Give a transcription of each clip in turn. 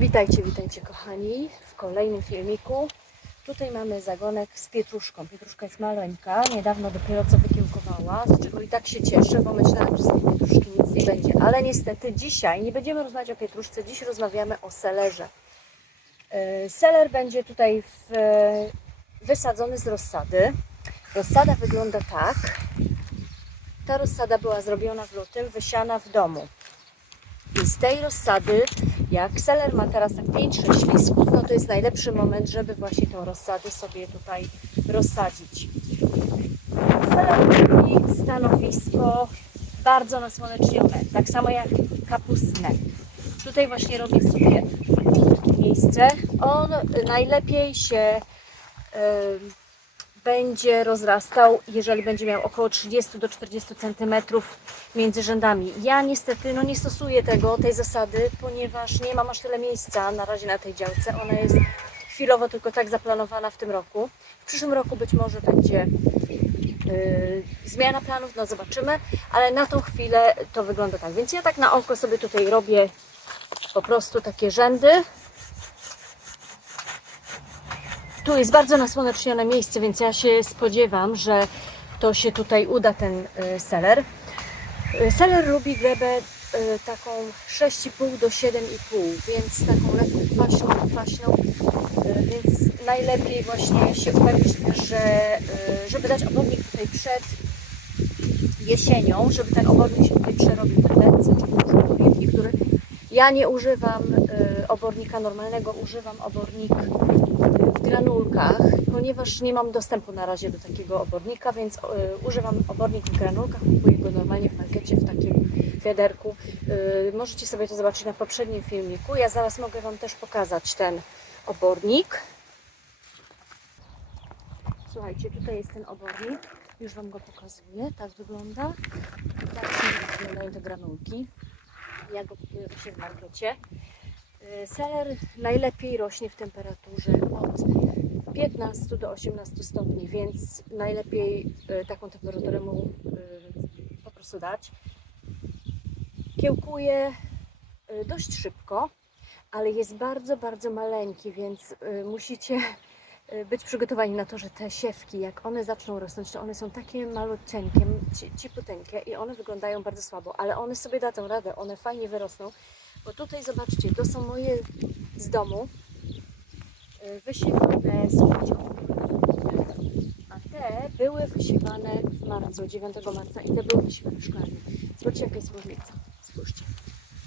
Witajcie, witajcie kochani w kolejnym filmiku. Tutaj mamy zagonek z pietruszką. Pietruszka jest maleńka, niedawno dopiero co wykiełkowała, z czego i tak się cieszę, bo myślałam, że z tej pietruszki nic nie będzie. Ale niestety dzisiaj nie będziemy rozmawiać o pietruszce, dziś rozmawiamy o selerze. Yy, Seler będzie tutaj w, wysadzony z rozsady. Rozsada wygląda tak. Ta rozsada była zrobiona w lutym, wysiana w domu. I z tej rozsady, jak seler ma teraz tak 5-6 listków, no to jest najlepszy moment, żeby właśnie tą rozsadę sobie tutaj rozsadzić. Seler lubi stanowisko bardzo nasłonecznione, tak samo jak kapustne. Tutaj właśnie robię sobie miejsce. On najlepiej się em, będzie rozrastał, jeżeli będzie miał około 30 do 40 cm między rzędami. Ja niestety no, nie stosuję tego, tej zasady, ponieważ nie mam aż tyle miejsca na razie na tej działce. Ona jest chwilowo tylko tak zaplanowana w tym roku. W przyszłym roku być może będzie yy, zmiana planów, no zobaczymy, ale na tą chwilę to wygląda tak. Więc ja tak na oko sobie tutaj robię po prostu takie rzędy. Tu jest bardzo nasłonecznione miejsce, więc ja się spodziewam, że to się tutaj uda ten y, seler. Y, Seler lubi glebę y, taką 6,5 do 7,5, więc taką lekko kwaśną, kwaśną, y, więc najlepiej właśnie się upewnić, że y, żeby dać obornik tutaj przed jesienią, żeby ten obornik się tutaj przerobił ten lepcy, czy może odpowiedni, który ja nie używam y, obornika normalnego, używam obornik y, w granulkach, ponieważ nie mam dostępu na razie do takiego obornika, więc y, używam obornik w granulkach, kupuję go normalnie w markecie w takim wiaderku. Y, możecie sobie to zobaczyć na poprzednim filmiku. Ja zaraz mogę Wam też pokazać ten obornik. Słuchajcie, tutaj jest ten obornik. Już Wam go pokazuję. Tak wygląda. Tak wyglądają te granulki. Ja go kupuję właśnie w markecie. Y, Seler najlepiej rośnie w temperaturze od 15 do 18 stopni, więc najlepiej y, taką temperaturę mu y, po prostu dać. Kiełkuje dość szybko, ale jest bardzo, bardzo maleńki, więc musicie być przygotowani na to, że te siewki, jak one zaczną rosnąć, to one są takie malutkie, ci- ciputeńkie i one wyglądają bardzo słabo, ale one sobie dadzą radę, one fajnie wyrosną, bo tutaj zobaczcie, to są moje z domu y, wysiewane z kwiecią. A te były wysiewane w marcu, 9 marca i te były wysiewane w szklarni. Zobaczcie jaka jest różnica. Spójrzcie.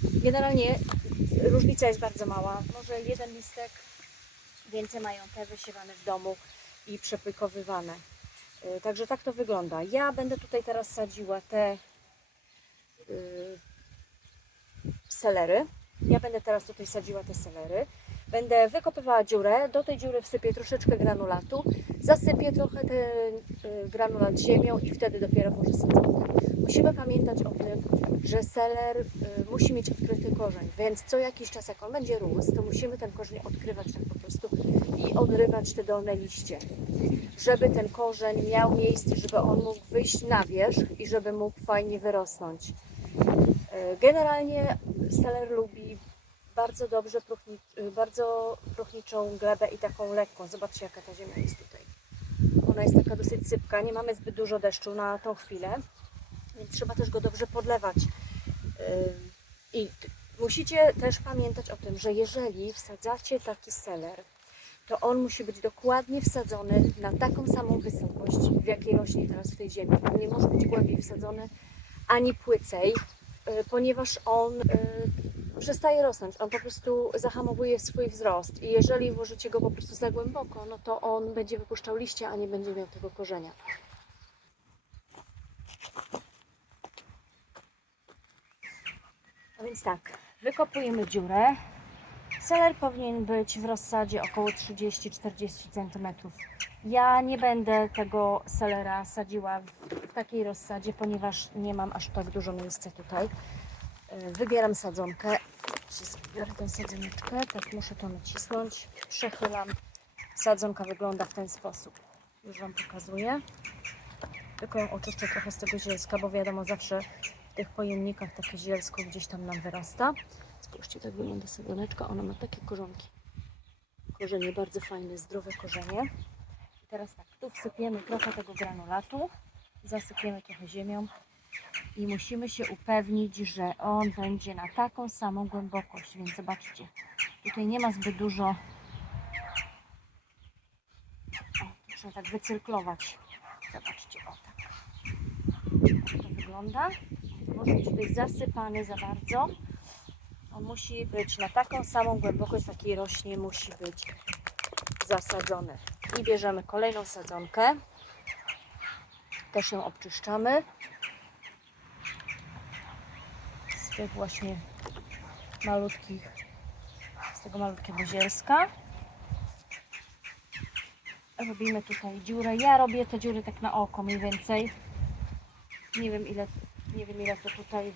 Generalnie różnica jest bardzo mała. Może jeden listek więcej mają te wysiewane w domu i przepłykowywane. Y, Także tak to wygląda. Ja będę tutaj teraz sadziła te y, selery. Ja będę teraz tutaj sadziła te selery. Będę wykopywała dziurę, do tej dziury wsypię troszeczkę granulatu, zasypię trochę ten y, granulat ziemią i wtedy dopiero włożę sadzonkę. Musimy pamiętać o tym, że seler y, musi mieć odkryty korzeń, więc co jakiś czas jak on będzie rósł, to musimy ten korzeń odkrywać tak po prostu i odrywać te dolne liście, żeby ten korzeń miał miejsce, żeby on mógł wyjść na wierzch i żeby mógł fajnie wyrosnąć. Y, Generalnie seler lubi bardzo dobrze, próchni, y, bardzo próchniczą glebę i taką lekką. Zobaczcie, jaka ta ziemia jest tutaj. Ona jest taka dosyć sypka, nie mamy zbyt dużo deszczu na tą chwilę, więc trzeba też go dobrze podlewać. Ym, I musicie też pamiętać o tym, że jeżeli wsadzacie taki seler, to on musi być dokładnie wsadzony na taką samą wysokość, w jakiej rośnie teraz w tej ziemi. On nie może być głębiej wsadzony ani płycej, ponieważ on y, przestaje rosnąć. On po prostu zahamowuje swój wzrost i jeżeli włożycie go po prostu za głęboko, no to on będzie wypuszczał liście, a nie będzie miał tego korzenia. A więc tak, wykopujemy dziurę. Seler powinien być w rozsadzie około 30-40 cm. Ja nie będę tego selera sadziła w, takiej rozsadzie, ponieważ nie mam aż tak dużo miejsca tutaj. Y, Wybieram sadzonkę. Biorę tę sadzoneczkę, tak muszę to nacisnąć. Przechylam. Sadzonka wygląda w ten sposób. Już Wam pokazuję. Tylko ją oczyszczę trochę z tego zielska, bo wiadomo, zawsze w tych pojemnikach takie zielsko gdzieś tam nam wyrasta. Spójrzcie, tak wygląda sadoneczka. Ona ma takie korzonki. Korzenie bardzo fajne, zdrowe korzenie. I teraz tak, tu wsypiemy trochę tego granulatu, zasypiemy trochę ziemią i musimy się upewnić, że on będzie na taką samą głębokość. Więc zobaczcie, tutaj nie ma zbyt dużo. O, trzeba tak wycyrklować. Zobaczcie, o tak. Tak to wygląda. Może być tutaj zasypany za bardzo. On musi być na taką samą głębokość, w jakiej rośnie, musi być zasadzony. I bierzemy kolejną sadzonkę. Też ją obczyszczamy. Z tych właśnie malutkich, z tego malutkiego zielska. Robimy tutaj dziurę. Ja robię te dziury tak na oko mniej więcej. Nie wiem ile, nie wiem ile to tutaj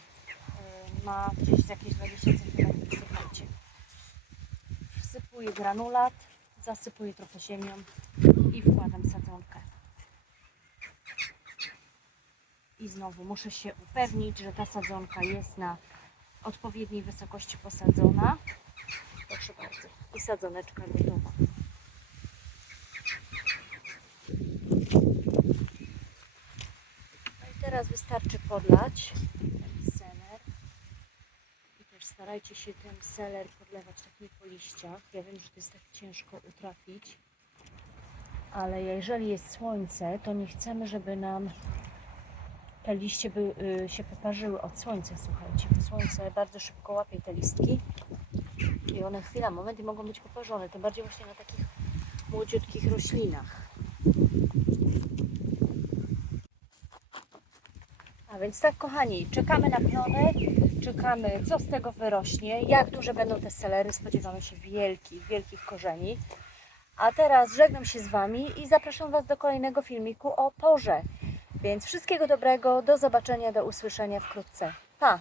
ma gdzieś z jakieś 20 cm. Słuchajcie. Wsypuję granulat, zasypuję trochę ziemią i wkładam sadzonkę. I znowu muszę się upewnić, że ta sadzonka jest na odpowiedniej wysokości posadzona. Proszę bardzo. I sadzoneczka gotowa. No i teraz wystarczy podlać ten seler. I też starajcie się ten seler podlewać tak po liściach. Ja wiem, że to jest tak ciężko utrafić. Ale jeżeli jest słońce, to nie chcemy, żeby nam te liście by, y, się poparzyły od słońca, słuchajcie. Słońce bardzo szybko łapie te listki i one chwila, moment i mogą być poparzone. Tym bardziej właśnie na takich młodziutkich roślinach. A więc tak, kochani, czekamy na piony, czekamy, co z tego wyrośnie, jak duże będą te selery. Spodziewamy się wielkich, wielkich korzeni. A teraz żegnam się z Wami i zapraszam Was do kolejnego filmiku o porze. Więc wszystkiego dobrego, do zobaczenia, do usłyszenia wkrótce. Pa!